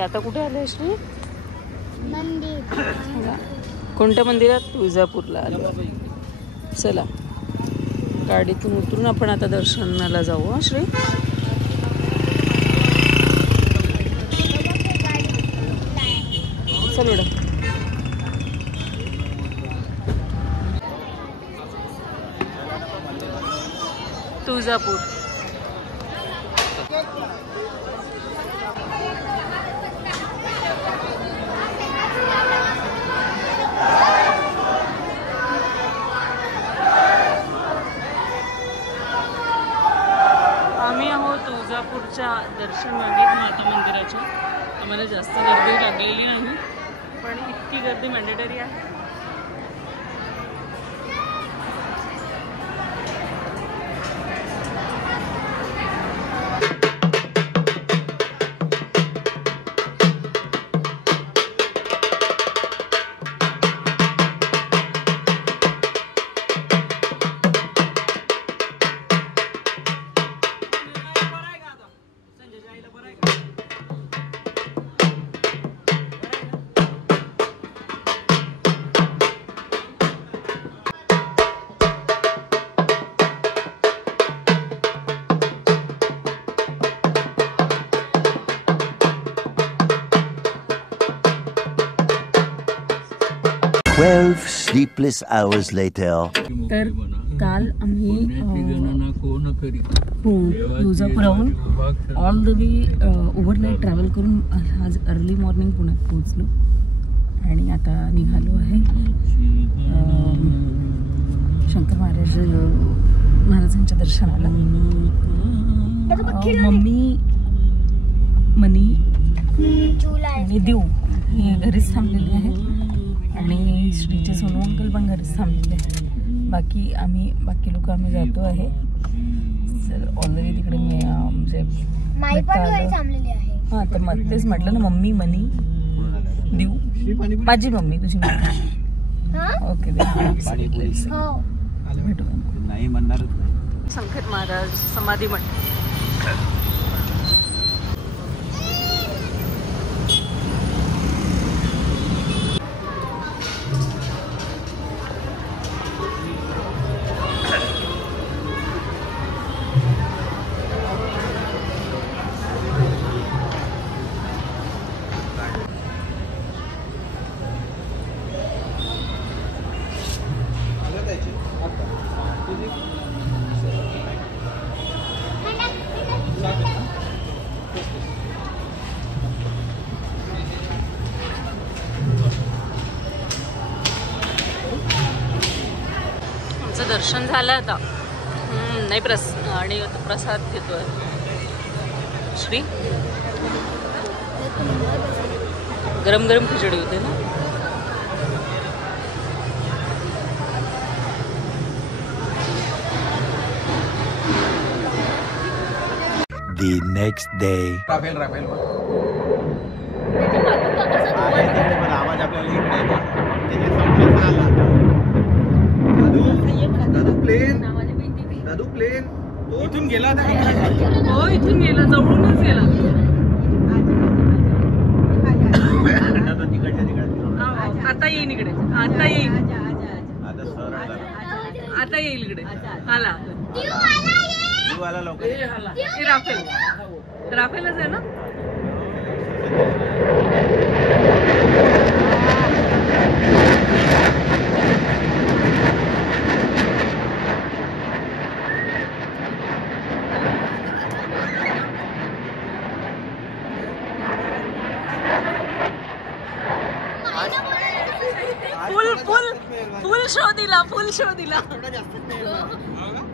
आता कुठे आले श्री? कोणत्या मंदिरात? तुळजापूरला आलो. चला गाडीतून उतरून आपण आता दर्शनाला जाऊ. हा श्री, चल बेटा. तुळजापूर. आम्ही आहोत तुळजापूरच्या दर्शन रांगेत माता मंदिराच्या. आम्हाला जास्त गर्दी लागलेली नाही, पण इतकी गर्दी मॅन्डेटरी आहे. Sleepless hours later. तर काल आम्ही तुळजापूरहून all the way overnight travel करून आज अर्ली मॉर्निंग पुण्यात पोहोचलो आणि आता निघालो आहे शंकर महाराजांच्या दर्शनाला. मम्मी, मनी आणि देव हे घरीच थांबलेले आहे आणि श्रीचे सोनू अंकल पण घरीच थांबलेले आहे. बाकी लोक आम्ही जातो आहे. सर ऑलरेडी तिकडे मी म्हणजे हां, तर मग तेच म्हटलं ना, मम्मी, मनी, देव, माझी मम्मी, तुझी मम्मी. ओके, भेटू. संकेत महाराज समाधी मठ. दर्शन झालं आता. नाही आणि प्रसाद घेतोय श्री. गरम गरम खिचडी होते ना. The next day. राफेल आवाज आपल्याला इकडे दादू प्लेन इथून गेला. हो, इथून गेला, जवळूनच गेला. आता येईन इकडे, आता येईल, आता येईल इकडे. आला राफेलच आहे ना.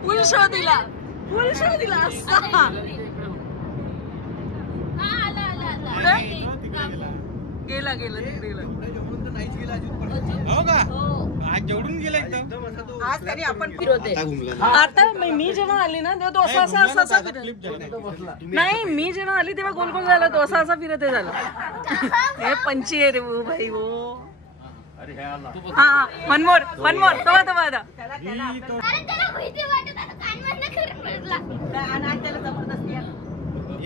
फुल शो दिला. गेला आज तरी आपण फिरवते. आता मी जेव्हा आली ना तेव्हा तो असा फिरत नाही. मी जेव्हा आली तेव्हा गोल गोल झाला, तो असा फिरत झाला. हे पंची आहे रे भाई वो. हा, वन मोर तो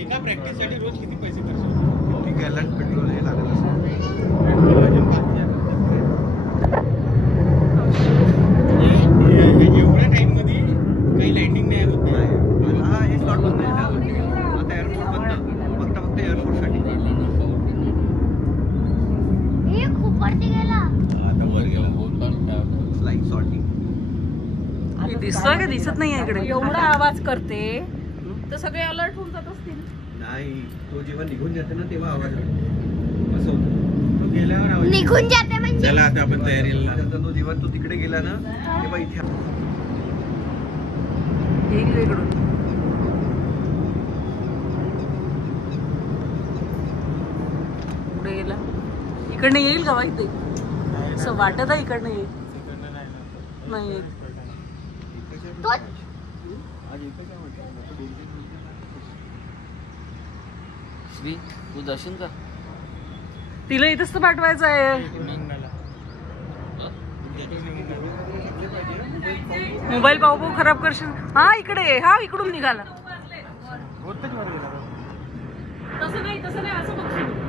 एका प्रॅक्टिस साठी रोज किती पैसे खर्च होतात? घ्यायला पेट्रोल हे लागत असं. एवढ्या टाइम मध्ये काही लाइटिंग नाही होत नाही. हा हे स्लॉट बंद आहे आता एअरपोर्ट बंद फक्त एअरपोर्ट साठी. खूप वरती गेला आता वर गेला फ्लाइंग सॉर्टिंग. दिसतोय का दिसत नाही इकडे एवढा आवाज करते तर सगळे अलर्ट होऊन जात असतील. नाही तो जेव्हा निघून जाते ना तेव्हा आवाज येतो असं होतं. तो गेल्यावर आवाज निघून जाते म्हणजे चला आता आपण तयारीला. तो जेव्हा तो तिकडे गेला ना तेव्हा इथे येईल इकडून. पुढे गेला इकडनं येईल का माहिती असं वाटत आहे इकडनं येईल नाही येईल. श्री तू दर्शन का तिला इथंच तर पाठवायचं आहे. मोबाईल पाहू पाहू खराब करशील. हा इकडे हा इकडून निघाला. तसं नाही असं बघशील.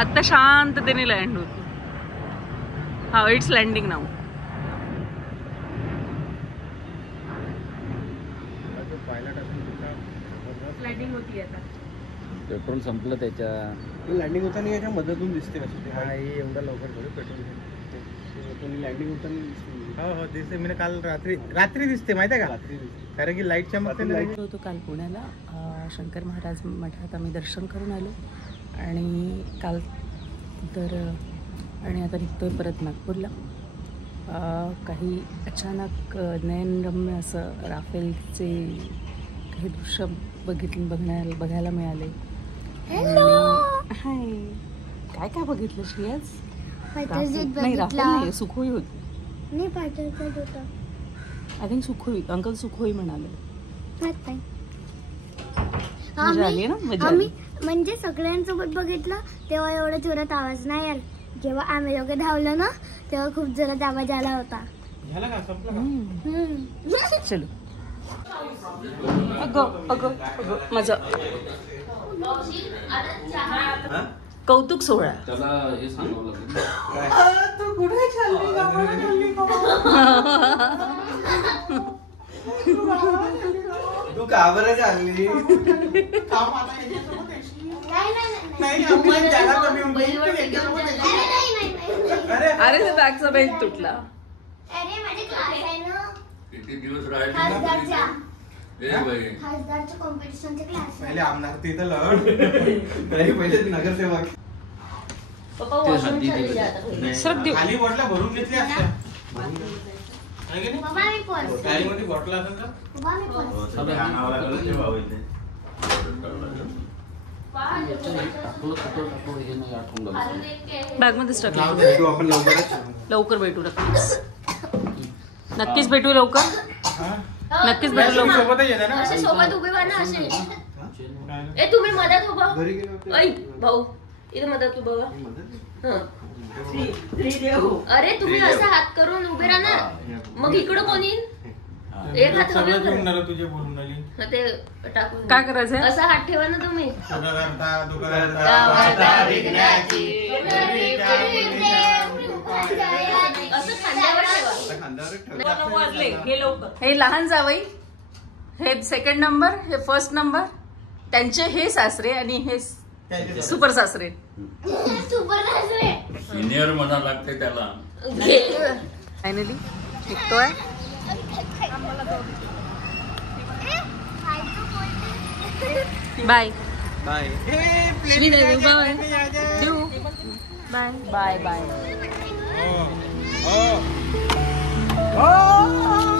आता शांततेने लँड होती. हा इट्स लँडिंग नाऊ. लँडिंग होती आता. पेट्रोल संपलं त्याच्या. लँडिंग होताना याच्या मदतून दिसते कसं हा एवढा लवकर थोडी पेट्रोल लँडिंग होताना दिसते. हो दिसते. मी काल रात्री दिसते माहिती आहे का रात्री दिसते कारण की लाईट चमकते. होतो काल पुण्याला शंकर महाराज मठात आम्ही दर्शन करून आलो आणि काल तर आणि आता निघतोय परत नागपूरला. काही अचानक नयनरम्य असं राफेलचे काही दृश्य बघायला मिळाले. हाय काय काय बघितलं श्रेयस? नाही राफेल नाही सुखोई होती. I think Sukhoi uncle Sukhoi म्हणाले. मजा आली ना. मजा आली म्हणजे सगळ्यांसोबत बघितलं तेव्हा एवढा जोरात आवाज नाही आला. जेव्हा आम्ही लोक धावलो ना तेव्हा खूप जोरात आवाज आला होता. चलो अगं माझं कौतुक सोहळा. त्याला हे सांगावं तू का बरं चालली? अरे ते बॅगचा बेल्ट तुटला. किती दिवस राहिले पहिले आमदार ते तर लढ पहिले नगरसेवक खाली बॉटला भरून घेतल्या असत्या. बॉटला बॅग मध्येच टाकला. आपण लवकर भेटू नक्कीच भेटू लवकर. नक्कीच भेटू लवकर. सोबत उभे व्हा ना असे. ए तुम्ही मदत उभा भाऊ इथे मदत उभा व्हा. अरे तुम्ही असा हात करून उभे राहा ना. मग इकडं कोणी एक हात तुझे बोलून ते टाकून काय करायचंय? असा हात ठेवा ना तुम्ही. असं खांद्यावर ठेवा. हे लहान जावई हे सेकंड नंबर हे फर्स्ट नंबर त्यांचे हे सासरे आणि हे सुपर सासरे. सिनियर म्हणा लागते त्याला. फायनली निघतोय. Bye bye. Sridevi bye. Bye bye bye. Oh!